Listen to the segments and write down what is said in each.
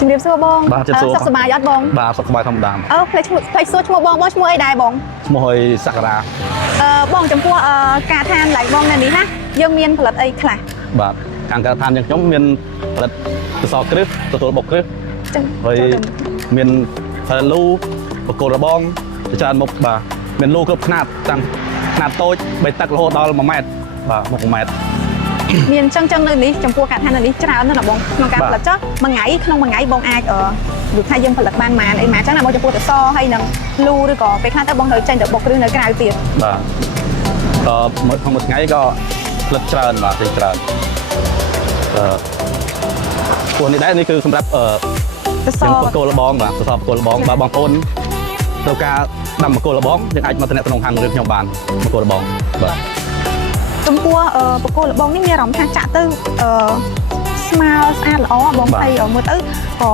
ជំរាបសួរបងសុខសប្បាយអត់បងបាទសុខសប្បាយធម្មតាផ្លេចសួរឈ្មោះបងឈ្មោះអីដែរបងឈ្មោះឲ្យសក្តាបងចំពោះការឋានឡៃបងនៅនេះណាយើងមានផលិតអីខ្លះបាទខាងការឋានយើងខ្ញុំមានផលិតកសគ្រឹះទទួលបុកគ្រឹះហើយមានផលិតលូបកគោរបងច្រើនមុខបាទមានលូគ្រប់ຂະຫນាតតាមຂະຫນាតតូច3តឹករហូតដល់1ម៉ែត្របាទ1ម៉ែត្រមានចឹងនៅនេះចំពោះការឋាននៅនេះច្រើនណាស់បងក្នុងការផលិតចុះមួយថ្ងៃបងអាចដូចថាយើងផលិតបានប៉ុន្មានអីម៉ាចឹងណាបងចំពោះតសហើយនឹងលូឬក៏ពេលខ្លះទៅបងត្រូវចេញទៅបុកគ្រឹះនៅក្រៅទៀតបាទក្នុងមួយថ្ងៃក៏ផលិតច្រើនបាទច្រើនពួកនេះដែរនេះគឺសម្រាប់តសបកគោលបងបាទតសបកគោលបងបាទបងប្អូនត្រូវការដាំបកគោលបងយើងអាចមកតំណក្នុងខាងរឿងខ្ញុំបានបកគោលបងបាទចំពោះបកគោលបងនេះមានអារម្មណ៍ថាចាក់ទៅស្មើស្អាតល្អបងហើយមើលទៅក៏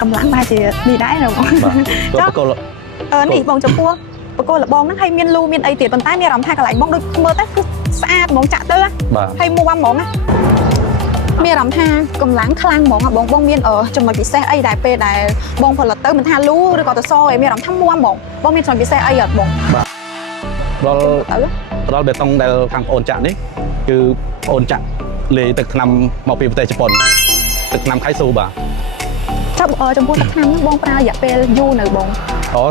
កម្លាំងបែរជានេះដែរណាបងចុះបកគោលនេះបងចំពោះបកគោលបងហ្នឹងហើយមានលូមានអីទៀតប៉ុន្តែមានអារម្មណ៍ថាកន្លែងបងដូចមើលទៅគឺស្អាតហ្មងចាក់ទៅហើយមួមហ្មងណាមានអារម្មណ៍ថាកម្លាំងខ្លាំងហ្មងបងមានចំណុចពិសេសអីដែលពេលដែលបងផលិតទៅមិនថាលូឬក៏តសឯងមានអារម្មណ៍ថាមួមហ្មងបងមានចំណុចពិសេសអីអត់បងបាទដល់បេតុងដែលខាងប្អូនចាក់នេះគឺប្អូនចាក់លេទឹកថ្នាំមកពីប្រទេសជប៉ុនទឹកថ្នាំខៃស៊ូបាទចំពោះទឹកថ្នាំនេះបងប្រើរយៈពេលយូរនៅបង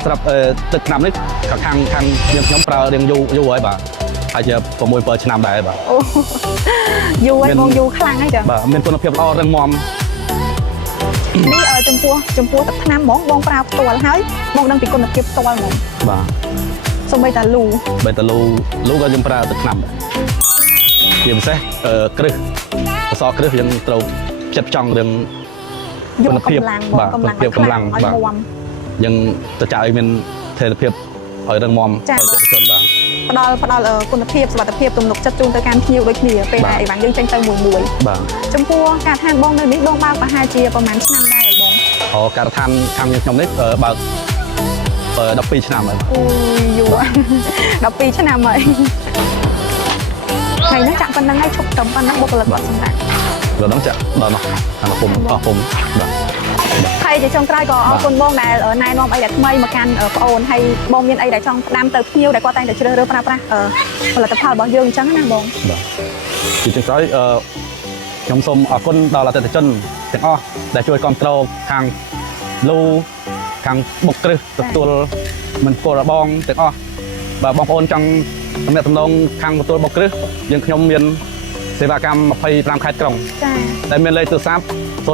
សម្រាប់ទឹកថ្នាំនេះខាងយើងខ្ញុំប្រើរៀងយូរហើយបាទហើយជា6-7 ឆ្នាំដែរបាទយូរហើយបងយូរខ្លាំងហើយចាបាទមានគុណភាពល្អរឹងមាំនេះចំពោះទឹកថ្នាំបងប្រើផ្ទាល់ហើយបងដឹងពីគុណភាពផ្ទាល់ហ្មងបាទសូម្បីតែលូក៏យើងប្រើទឹកថ្នាំជាពិសេសគ្រឹះអសគ្រឹះយើងត្រូវចិត្តចង់រឿងគុណភាពបាទគុណភាពកម្លាំងបាទយើងទៅចាក់ឲ្យមានស្ថិរភាពឲ្យរឹងមាំឲ្យចិត្តជនបាទផ្ដល់គុណភាពសុវត្ថិភាពទំនុកចិត្តជូនទៅកាន់ភ្ញៀវដូចគ្នាពេលដែលអីបានយើងចេញទៅមួយបាទចំពោះការឋានបងនៅនេះបងបើកប្រហែលជាប្រហែលឆ្នាំដែរបងការឋានខាងខ្ញុំនេះបើក12ឆ្នាំហើយអូយូរ12ឆ្នាំហើយថ្ងៃនេះចាក់ប៉ុណ្្នឹងហើយឈប់ត្រឹមប៉ុណ្្នឹងបុគ្គលិកអត់សម្រាប់ដល់ហ្នឹងចាក់ដល់នោះខាងខ្ញុំបាទហើយជាចុងក្រោយក៏អរគុណបងដែលណែនាំអីដែលថ្មីមកកាន់ប្អូនហើយបងមានអីដែលចង់ផ្ដាំទៅភ្ញៀវដែលគាត់តែងតែជ្រើសរើសប្រើប្រាស់ផលិតផលរបស់យើងអញ្ចឹងណាបងបាទជាចុងក្រោយខ្ញុំសូមអរគុណដល់អតិថិជនទាំងអស់ដែលជួយគ្រប់គ្រងខាងលូខាងបុកគ្រឹះទទួលមិនគោលរបងទាំងអស់បាទបងប្អូនចង់ទំនាក់ទំនងខាងទទួលបុកគ្រឹះយើងខ្ញុំមានសេវាកម្ម25ខេត្តក្រុងចា៎ដែលមានលេខទូរស័ព្ទ088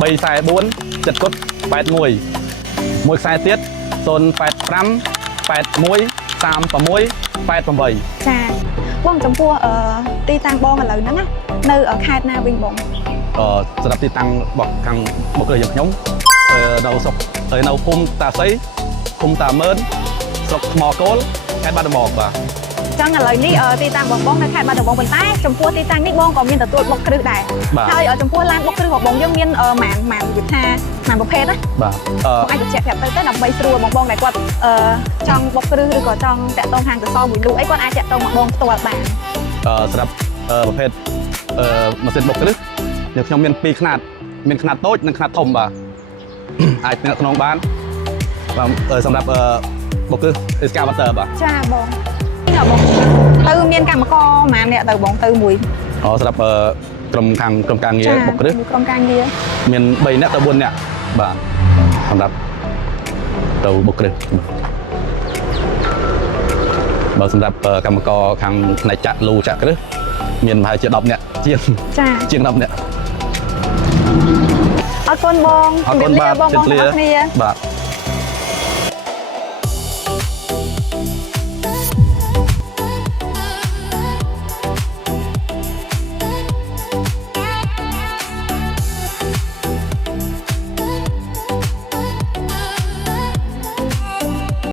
344 781មួយខ្សែទៀត085 81 36 88ចាបងចំពោះទីតាំងបងឥឡូវហ្នឹងនៅខេត្តណាវិញបងសម្រាប់ទីតាំងរបស់ខាងបុគ្គលិកខ្ញុំនៅស្រុកនៅភូមិតាសីភូមិតាមើនស្រុកថ្មគោលខេត្តបាត់ដំបងបាទចឹងឥឡូវនេះទីតាំងបងនៅខេត្តបាត់ដំបងប៉ុន្តែចំពោះទីតាំងនេះបងក៏មានទទួលបុកគ្រឹះដែរហើយចំពោះឡានបុកគ្រឹះរបស់បងយើងមានម៉ានវិថាម៉ានប្រភេទណាបាទអាចបញ្ជាក់ប្រាប់ទៅដើម្បីស្រួលបងដែលគាត់ចង់បុកគ្រឹះឬក៏ចង់តាក់ទងខាងកសមួយលូអីគាត់អាចតាក់ទងមកបងផ្ទាល់បានសម្រាប់ប្រភេទម៉ាស៊ីនបុកគ្រឹះខ្ញុំមាន2ខ្នាតមានខ្នាតតូចនិងខ្នាតធំបាទអាចតាក់ទងបានសម្រាប់បុកគ្រឹះ excavator បាទចាបងទៅមានកម្មករប៉ុន្មានអ្នកទៅបងទៅមួយសម្រាប់ក្រុមការងារបុកគ្រឹះក្រុមការងារមាន3អ្នកទៅ4អ្នកបាទសម្រាប់ទៅបុកគ្រឹះបើសម្រាប់កម្មករខាងផ្នែកចាក់លូចាក់គ្រឹះមានប្រហែលជា10អ្នកជាង10អ្នកអរគុណបងអរគុណបាទបងប្អូនគ្នាបាទ